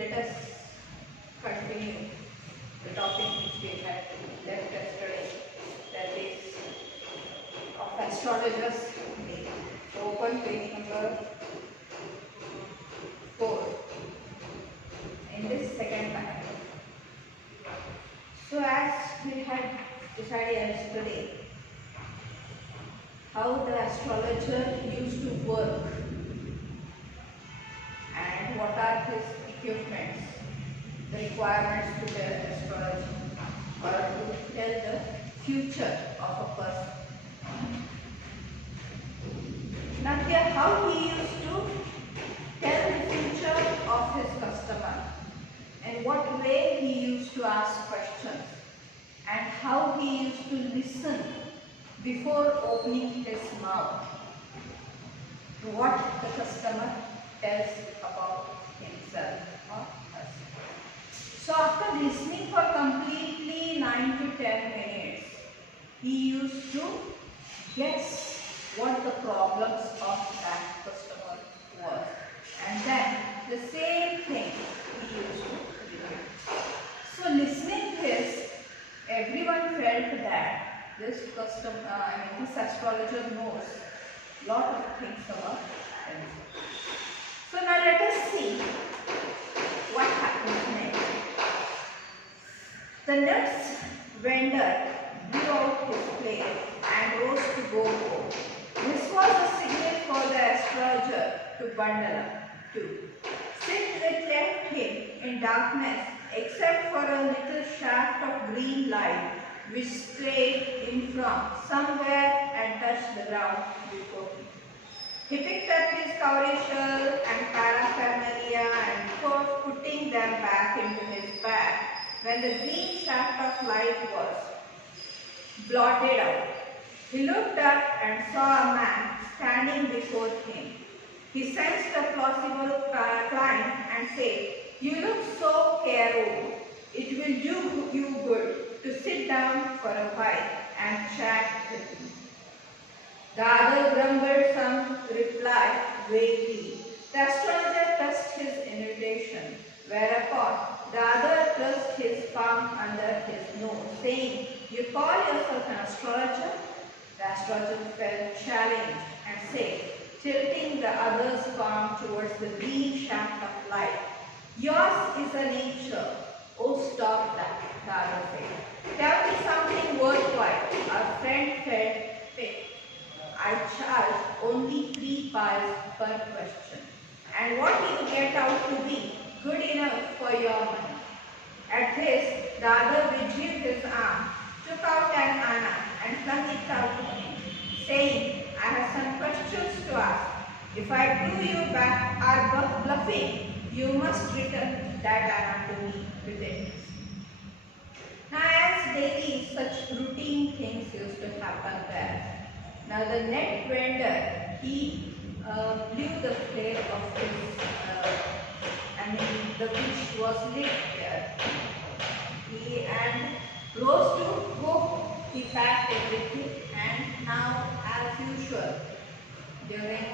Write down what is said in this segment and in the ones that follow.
let us continue the topic which we had left yesterday, that is of astrologers. Open page number 4 in this second paragraph. So as we had decided yesterday, how the astrologer used to work and what are his equipments, the requirements to tell astrology or to tell the future of a person. Now here how he used to tell the future of his customer and what way he used to ask questions and how he used to listen before opening his mouth to what the customer tells about himself or herself. So after listening for completely 9 to 10 minutes, he used to guess what the problems of that customer was, and then the same thing he used to repeat. So listening this, everyone felt that this this astrologer knows lot of things about themselves. So now let us see what happens next. The nuts vendor blew out his plate and rose to go home. This was a signal for the astrologer to bundle up too. Since it left him in darkness except for a little shaft of green light which strayed in from somewhere and touched the ground before him. He picked up his cowrie and paraphernalia and before putting them back into his bag, when the green shaft of light was blotted out, he looked up and saw a man standing before him. He sensed a plausible client and said, "You look so careworn. It will do you good to sit down for a while and chat with me." The other grumbled some reply vaguely. The astrologer pressed his invitation, whereupon the other thrust his palm under his nose, saying, "You call yourself an astrologer?" The astrologer felt challenged and said, tilting the other's palm towards the green shaft of light, "Yours is a nature." "Oh, stop that," the other said. "Tell me something worthwhile." Our friend felt fit. "I charge only 3 pies per question. And what do you get out to be good enough for your money?" At this, the other withdrew his arm, took out an anna and flung it out to him, saying, "I have some questions to ask. If I do you back are bluffing, you must return that anna to me with it." Now as daily such routine things used to happen there. Now the net vendor, he blew the flame of his, the which was lit there. And rose to go home. He packed everything, and now as usual during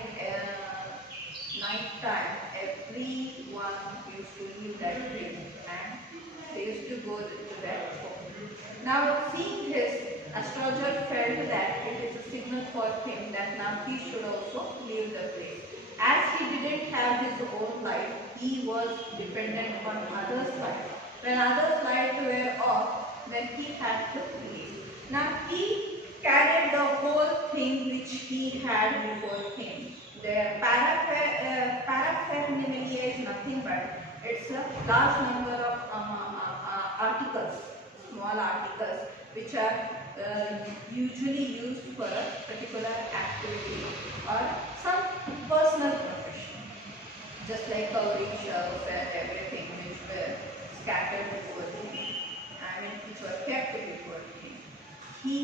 night time, everyone used to leave that place and they used to go to their home. Now seeing this, astrologer felt that it is a signal for him that now he should also leave the place. As he didn't have his own light, he was dependent on others' light. When others' light were off, then he had to leave. Now he carried the whole thing which he had before him. The paraphernalia is nothing but it's a large number of articles, small articles, which are usually used for a particular activity or some personal profession, just like covering shelves and everything which were scattered before him, which were kept before him. He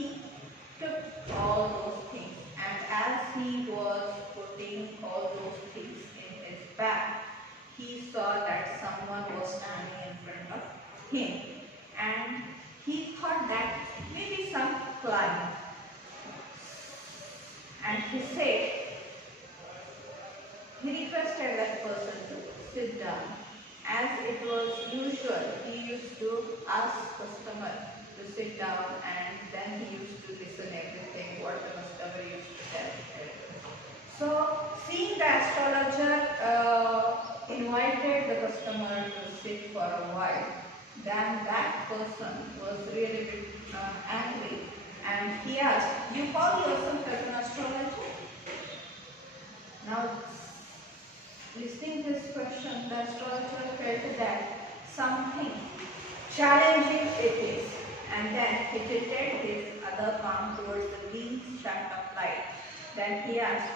took all those things, and as he was putting all those things in his bag, he saw that someone was standing in front of him, and he thought that maybe some client, and he said, he requested that person to sit down, As it was usual, he used to ask customer to sit down and then he used to listen everything what the customer used to tell. So, seeing the astrologer invited the customer to sit for a while, then that person was really bit, angry and he asked, "You call yourself as an astrologer?" Now, listening to this question, the astrologer felt that something challenging it is, and then he tilted his other palm towards the green shaft of light. Then he asked,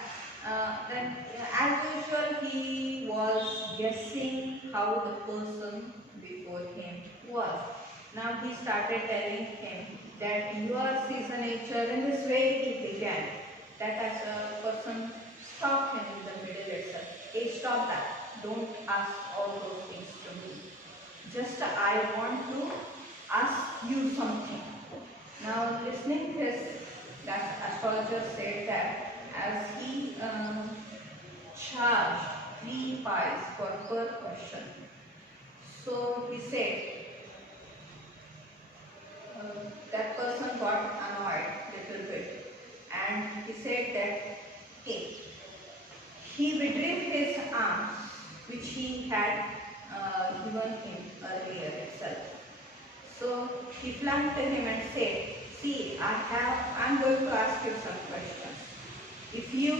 as usual, he was guessing how the person before him was. Now he started telling him that you are season nature. In this way he began. That as a person stopped him in the middle itself. Hey, stop that. Don't ask all those things to me. Just I want to ask you something. Now listening to this, the astrologer said that as he charged 3 pies for per question. So he said, that person got annoyed little bit and he said that, hey, he withdrew his arms which he had given him earlier itself. So he flung to him and said, see, I'm going to ask you some questions. If you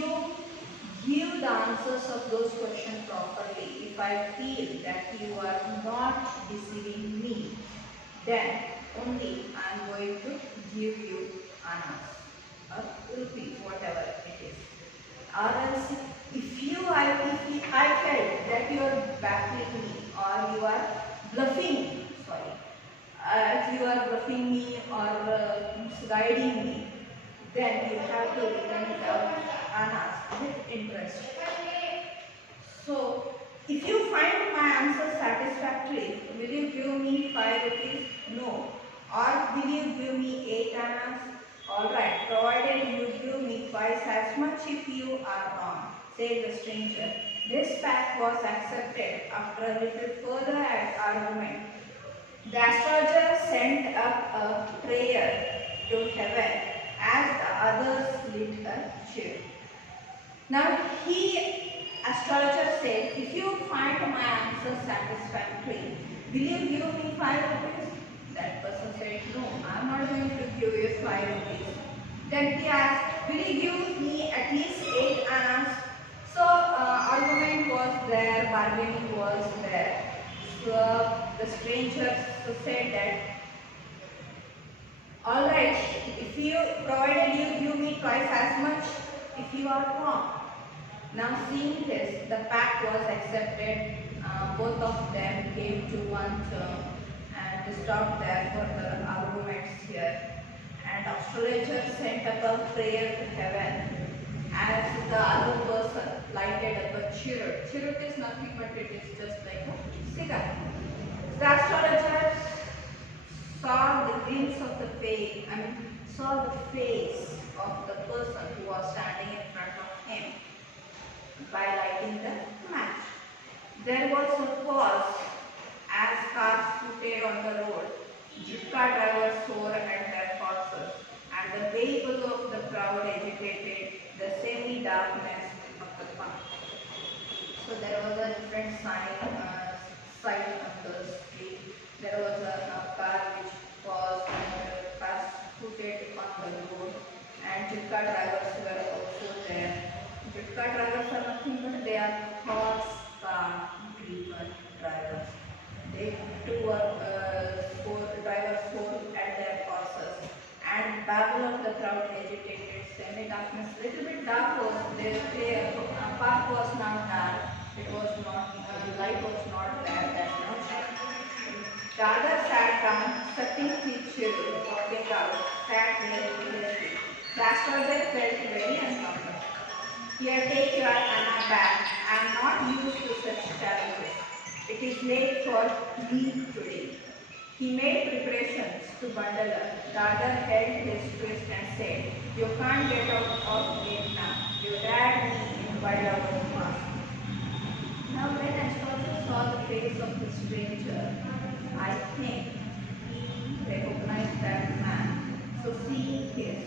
give the answers of those questions properly, if I feel that you are not deceiving me, then only I am going to give you annas or rupees, whatever it is. Or else, if I felt that you are baffling me or you are bluffing me, if you are bluffing me or misguiding me, then you have to return the annas with interest. So, if you find my answer satisfactory, will you give me 5 rupees? No. Or will you give me 8 annas? Alright, provided you give me twice as much if you are wrong, said the stranger. This pact was accepted after a little further argument. The astrologer sent up a prayer to heaven as the others lit a cheer. Now astrologer said, if you find my answer satisfactory, will you give me 5 rupees? That person said, no, I am not going to give you 5 rupees. Then he asked, will you give me at least 8 annas? So argument was there, bargaining was there. So the stranger said that, alright, if you provided you give me twice as much if you are wrong. Now seeing this, the pact was accepted. Both of them came to one term and stopped their further arguments here. And astrologer sent up a prayer to heaven as the other person lighted up a chirrut. Chirrut is nothing but it is just like a cigar. The astrologer saw the glimpse of the face, saw the face of the person who was standing in front of him by lighting the match. There was a pause as cars scooted on the road. Jeep car drivers swore at their horses, and the vehicle of the crowd agitated the semi-darkness of the park. So there was a different sign on the street. There was a car which was car scooted on the road, and jeep car drivers were also there. Jeep car drivers are nothing but they are horse car driven drivers. They too were drivers swore at their horses, and babble of the crowd agitated semi-darkness. Little bit dark was there. Park was not dark. It was not light was not there that much. The other sat down, sucking his children, walking out, sat near the street. The astrologer felt very uncomfortable. Here, take your Anna back. I am not used to such challenges. It is late for leave today. He made preparations to bundle up. The other held his twist and said, you can't get out of gate now. You dragged me in while I was masked. Now when astrologer saw the face of the stranger, I think he recognized that man. So seeing his,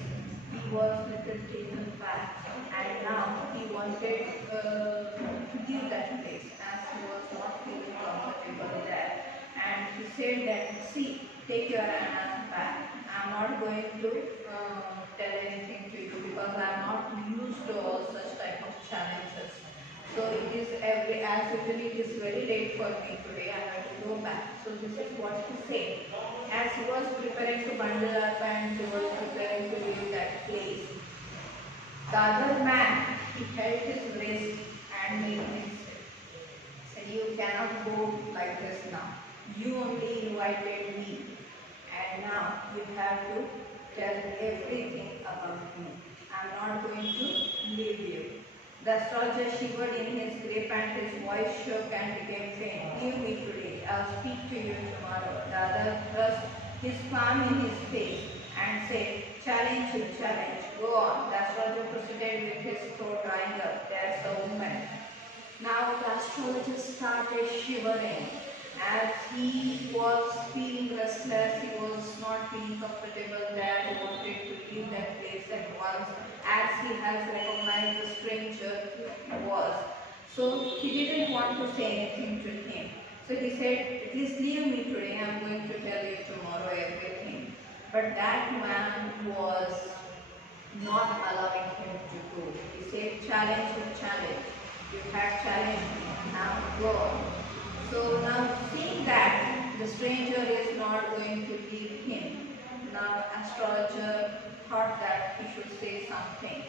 he was little taken back, and now he wanted to give that place as he was not feeling comfortable there. And he said that, see, take your annas back. I'm not going to tell anything to you because I'm not used to all such type of challenges. So it is as usually it is very late for me today. I have to go back. So this is what he said. As he was preparing to bundle up and he was preparing to leave that place, the other man, he held his wrist and made him said, you cannot go like this now. You only invited me and now you have to tell everything about me. I'm not going to leave you. The astrologer shivered in his grip and his voice shook and became faint. Leave me today. I'll speak to you tomorrow. The other thrust his palm in his face and said, challenge you, challenge. Go on. The astrologer proceeded with his throat drying up. There's the woman. Now the astrologer started shivering as he was feeling restless, he was not feeling comfortable there, he wanted to leave that place at once as he has recognized the stranger who was. So he didn't want to say anything to him. So he said, at least leave me today, I'm going to tell you tomorrow everything. But that man was not allowing him to go. He said, challenge with challenge. You have challenged me, now go on. So now seeing that the stranger is not going to leave him, now astrologer thought that he should say something.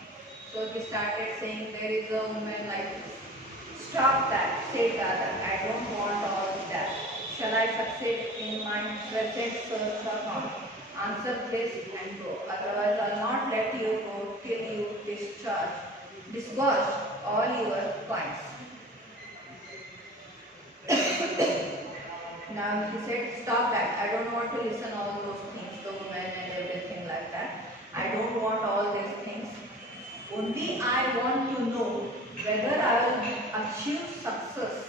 So he started saying, there is a woman like this. Stop that, said the other. I don't want all of that. Shall I succeed in my present search or not? Answer this and go. Otherwise I'll not let you go till you disgorge all your coins. Now he said, stop that. I don't want to listen all those things, the woman and everything like that. I don't want all these things. Only I want to know whether I will achieve success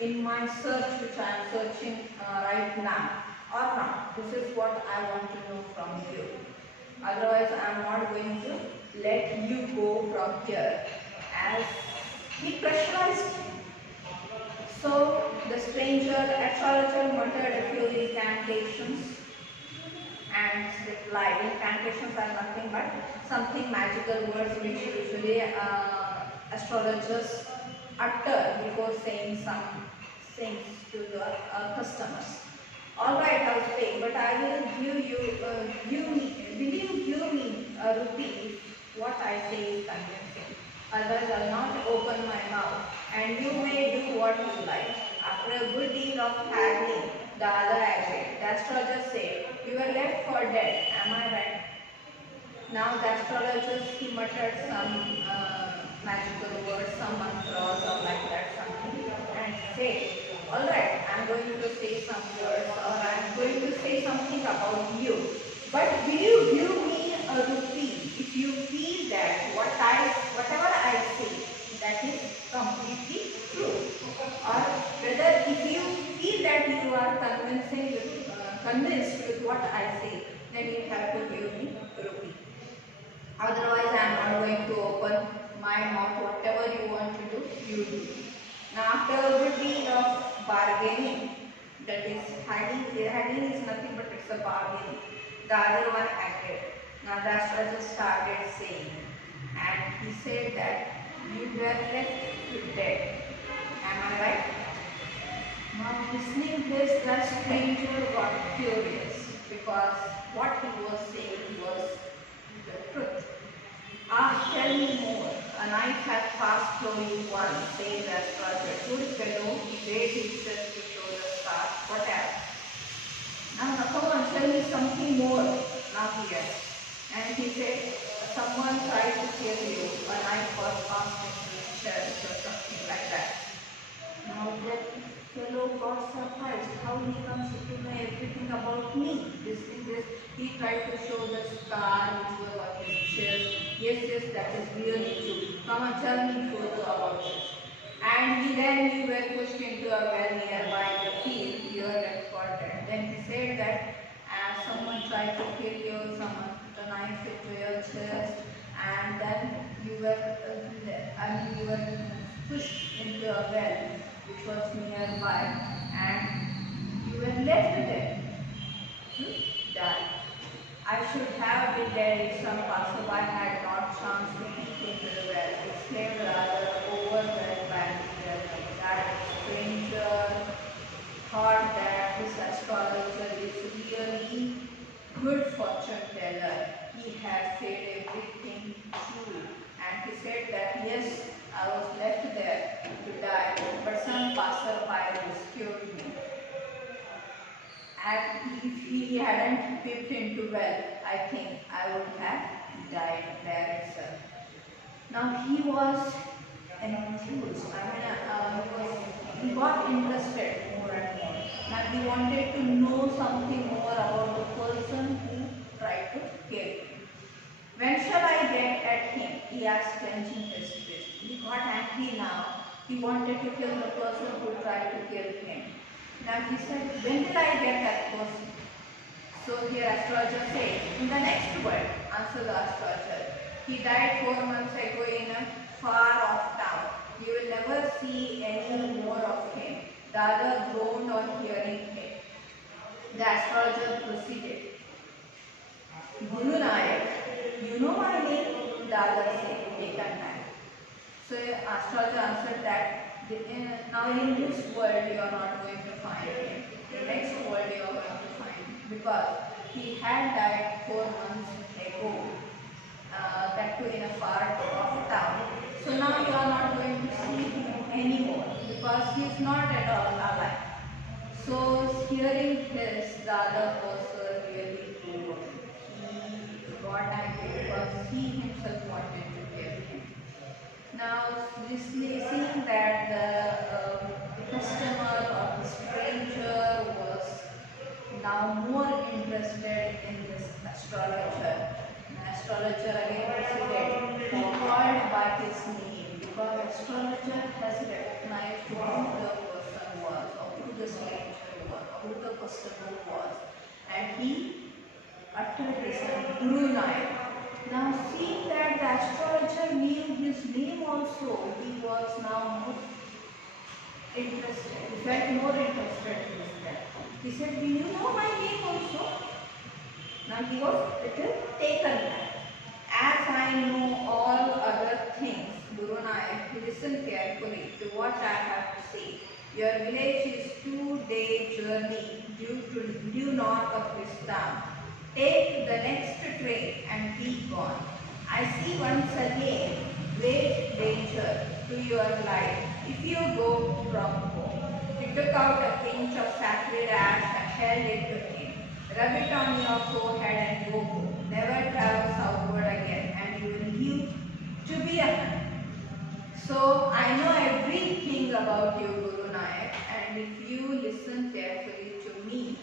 in my search which I am searching right now or not. This is what I want to know from you. Otherwise I am not going to let you go from here. As he pressurized him. So the stranger astrologer muttered a few incantations and replied. Incantations are nothing but something magical words which usually astrologers utter before saying some things to the customers. Alright, I'll pay, but I will give you, will you give me a rupee if what I say is convincing? Otherwise I'll not open my mouth and you may do what you like. After a good deal of haggling, the other agreed. The astrologer said, you were left for dead, am I right? Now the astrologer, he muttered some magical words, some mantras or like that something and said, alright, I'm going to say some words or I'm going to say something about you. But will you give me a rupee if you feel that whatever I say that is completely true? Or whether if you feel that you are convinced with what I say, then you have to give me a rupee. Otherwise I am not going to open my mouth. Whatever you want to do, you do. Now after a good deal of bargaining, that is haggling is nothing but it's a bargain. The other one acted. Now the astrologer started saying, and he said that you were left to dead. Am I right? Now listening this, the stranger got curious because what he was saying was the truth. Ah, tell me more. A knife has passed through you once, said the astrologer. Good fellow, he raised himself to show the stars. What else? Now come on, tell me something more. Now here. And he said, someone tried to kill you. A knife was passed into your chest or something like that. Now that fellow got surprised. How he comes to know everything about me. This, he tried to show the scar which was on his chest. Yes, that is really true. Come and tell me further about it. And then you were pushed into a well nearby the field, you were reported. Then he said that someone tried to kill you, someone put a knife into your chest, and then you were pushed into a well which was nearby, and you were left there to die. I should have been there if some passerby had not chanced to peek into the well, exclaimed rather overwhelmed by the that stranger thought that this astrologer is really good fortune teller. He has said everything true. And he said that yes, I was left there to die, but some passerby rescued me. And if he hadn't peeped into well, I think I would have died there itself. Now he was enthused. He got interested more and more. Now he wanted to know something more about the person who tried to kill him. When shall I get at him? He asked, clenching his fist. He got angry now. He wanted to kill the person who tried to kill him. Now he said, when will I get that person? So here astrologer says, in the next world, answered the astrologer. He died 4 months ago in a far off town. You will never see any more of him. The other groaned on hearing him. The astrologer proceeded. Guru Nayak, you know my name? The other said, taken back. So astrologer answered that now in this world you are not going to find him. In the next world you are going to find him. Because he had died 4 months ago. That too in a far off town. So now you are not going to see him anymore because he is not at all alive. So hearing this, the other was really cool. He got angry because he himself wanted to kill him. Now seeing that the customer or the stranger was now more interested in this astrologer. Astrologer again proceeded. He called by his name because astrologer has recognized who the person was, or who the stranger was, or who the customer was, and he uttered his name, Guru Nayak. Now seeing that the astrologer knew his name also, he was now more interested. He felt more interested in his death. He said, do you know my name also? Now he was little taken back. As I know all other things, Guru Nayak, listen carefully to what I have to say. Your village is 2-day journey due north of this town. Take the next train and be gone. I see once again great danger to your life if you go from home. He took out a pinch of sacred ash and held it to him. Rub it on your forehead and go home. Never travel southward again, and you will live to be 100. So I know everything about you, Guru Nayak, and if you listen carefully to me,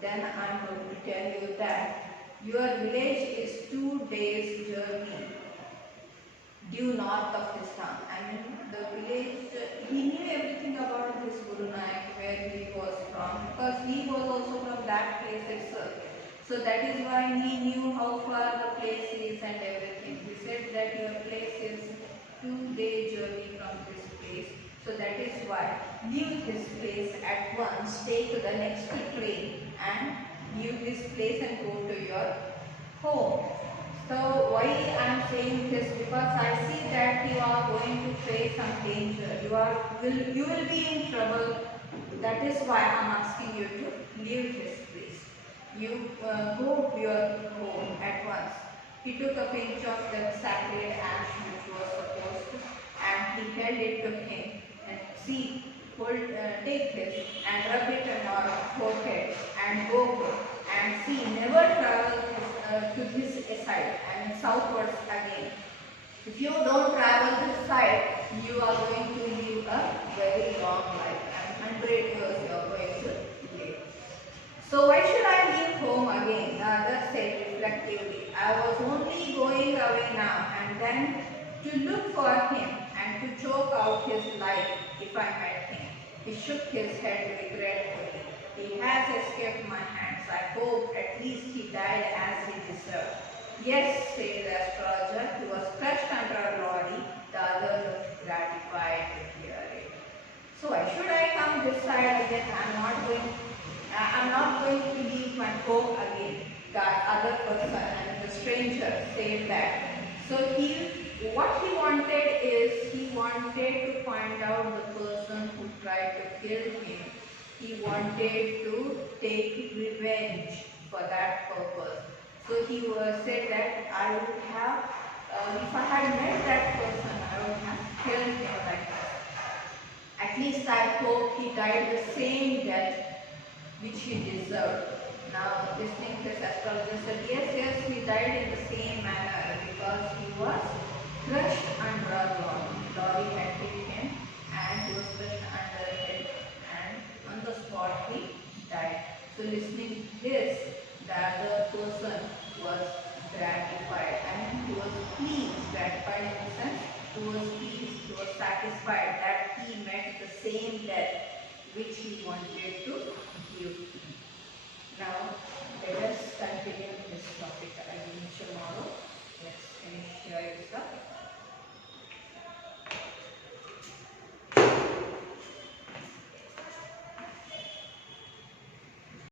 then I am going to tell you that your village is 2 days journey due north of this town. I mean the village, he knew everything about this Guru Nayak, where he was from, because he was also from that place itself. So that is why he knew how far the place is and everything. He said that your place is 2-day journey from this place. So that is why leave this place at once, take the next train and leave this place and go to your home. So why I am saying this, because I see that you are going to face some danger. You will be in trouble. That is why I am asking you to leave this place. You go to your home at once. He took a pinch of the sacred ash which was supposed to, and he held it to him. And see, take this and rub it on your forehead and go home. And see, never travel to this side, I mean southwards again. If you don't travel this side, you are going to live a very long life, and 100 years you are going to live. So why should I leave home again? The other said reflectively, I was only going away now and then to look for him, and to choke out his life if I met him. He shook his head regretfully. He has escaped my hands. I hope at least he died as he deserved. Yes, said the astrologer. He was crushed under a lorry. The other looked gratified to hear it. So why should I come this side again? I'm not going to leave my home again. The other person and the stranger said that. So what he wanted is, he wanted to find out the person who tried to kill him. He wanted to take revenge for that purpose. So he said that I would have, if I had met that person, I would have killed him like this. At least I hope he died the same death which he deserved. Now, listening to this astrologer said, yes, he died in the same manner because he was crushed under a lorry. Lorry had hit him and he was crushed under it, and on the spot he died. So, listening to this, the other person was gratified. I mean, he was pleased, gratified in the sense, he was pleased, he was satisfied that he met the same death which he wanted to give. Now, let us continue this topic again tomorrow. Let's finish here.